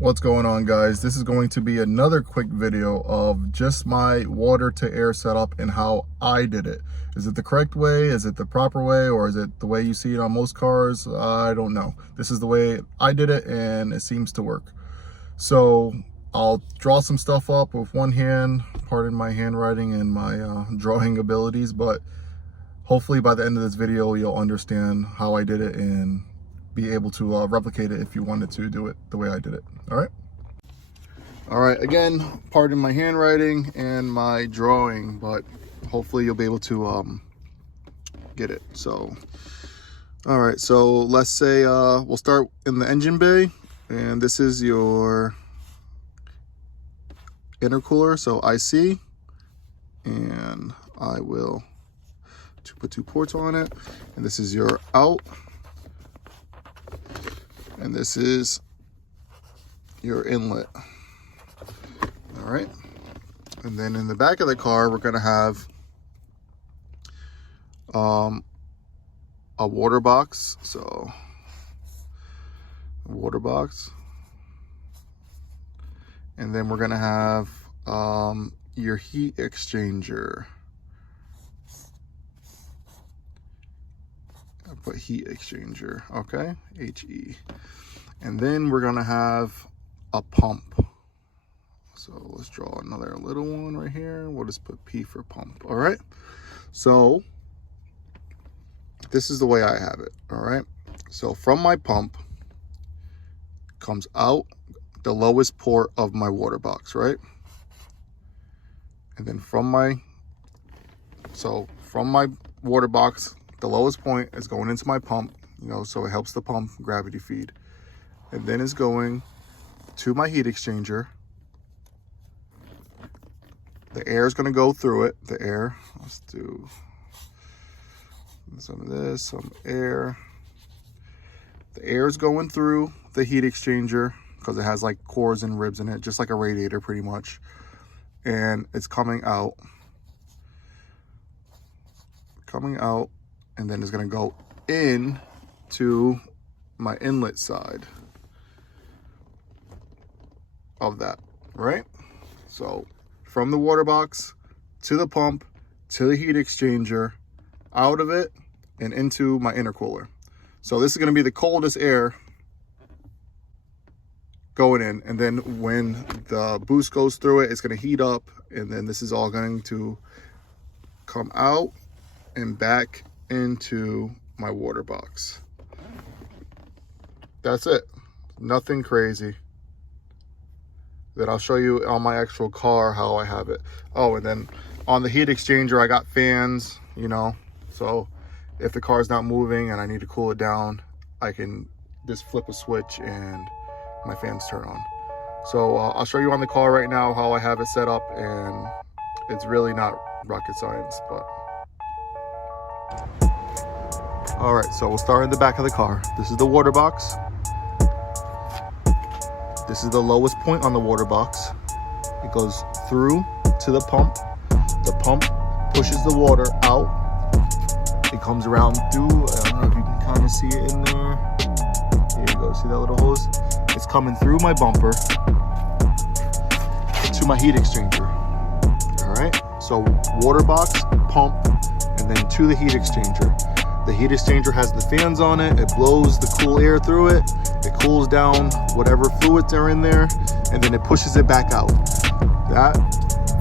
What's going on, guys? This is going to be another quick video of just my water to air setup and how I did it. Is it the correct way? Is it the proper way? Or is it the way you see it on most cars? I don't know. This is the way I did it and it seems to work. So I'll draw some stuff up with one hand, pardon my handwriting and my drawing abilities, but hopefully by the end of this video you'll understand how I did it and be able to replicate it if you wanted to do it the way I did it. All right, again, pardon my handwriting and my drawing, but hopefully you'll be able to get it. So all right, so let's say we'll start in the engine bay, and this is your intercooler, so IC, and I will put 2 ports on it, and this is your out, and this is your inlet. All right, and then in the back of the car we're going to have a water box. So a water box, and then we're going to have your heat exchanger. I put heat exchanger, okay, HE. And then we're gonna have a pump. So let's draw another little one right here. We'll just put P for pump. All right, so this is the way I have it. All right, so from my pump comes out the lowest port of my water box, right? And then from my water box, the lowest point is going into my pump, you know, so it helps the pump gravity feed. And then it's going to my heat exchanger. The air is going to go through it. The air, let's do some of this, some air. The air is going through the heat exchanger because it has like cores and ribs in it, just like a radiator pretty much. And it's coming out, and then it's going to go in to my inlet side of that, right? So from the water box to the pump to the heat exchanger, out of it and into my intercooler. So this is going to be the coldest air going in, and then when the boost goes through it, it's going to heat up, and then this is all going to come out and back into my water box. That's it, nothing crazy. Then I'll show you on my actual car how I have it. Oh, and then on the heat exchanger I got fans, you know, so if the car's not moving and I need to cool it down, I can just flip a switch and my fans turn on. So I'll show you on the car right now how I have it set up, and it's really not rocket science, but all right, so we'll start in the back of the car. This is the water box. This is the lowest point on the water box. It goes through to the pump. The pump pushes the water out. It comes around through, I don't know if you can kind of see it in there. Here you go, see that little hose? It's coming through my bumper to my heat exchanger. All right, so water box, pump, and then to the heat exchanger. The heat exchanger has the fans on it. It blows the cool air through it. It cools down whatever fluids are in there, and then it pushes it back out. That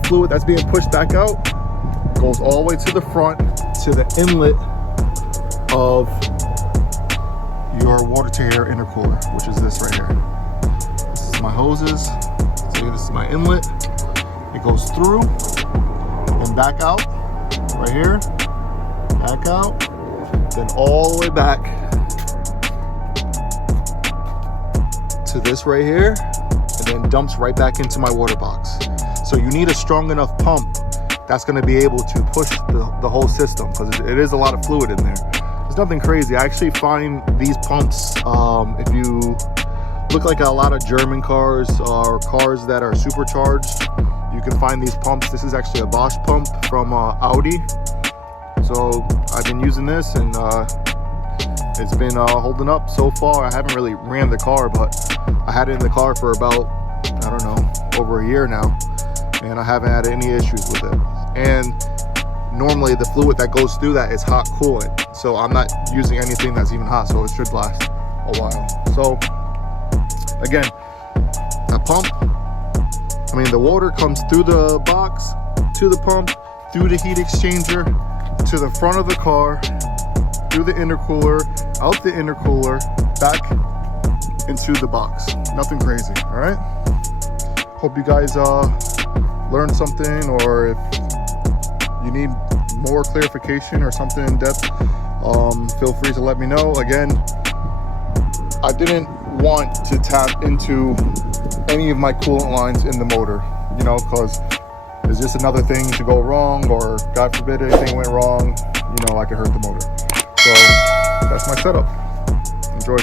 fluid that's being pushed back out goes all the way to the front, to the inlet of your water to air intercooler, which is this right here. This is my hoses. See, this is my inlet. It goes through and back out, right here, back out, then all the way back to this right here, and then dumps right back into my water box. So you need a strong enough pump that's going to be able to push the whole system, because it is a lot of fluid in there. It's nothing crazy. I actually find these pumps, if you look like a lot of German cars or cars that are supercharged, you can find these pumps. This is actually a Bosch pump from Audi. So I've been using this, and it's been holding up so far. I haven't really ran the car, but I had it in the car for about, I don't know, over a year now, and I haven't had any issues with it. And normally the fluid that goes through that is hot coolant, so I'm not using anything that's even hot, so it should last a while. So again, that pump, I mean, the water comes through the box to the pump, through the heat exchanger to the front of the car, through the intercooler, out the intercooler, back into the box. Nothing crazy. All right, hope you guys learned something, or if you need more clarification or something in depth, feel free to let me know. Again, I didn't want to tap into any of my coolant lines in the motor, you know, because it's just another thing to go wrong, or God forbid anything went wrong, you know, I could hurt the motor. So that's my setup. Enjoy.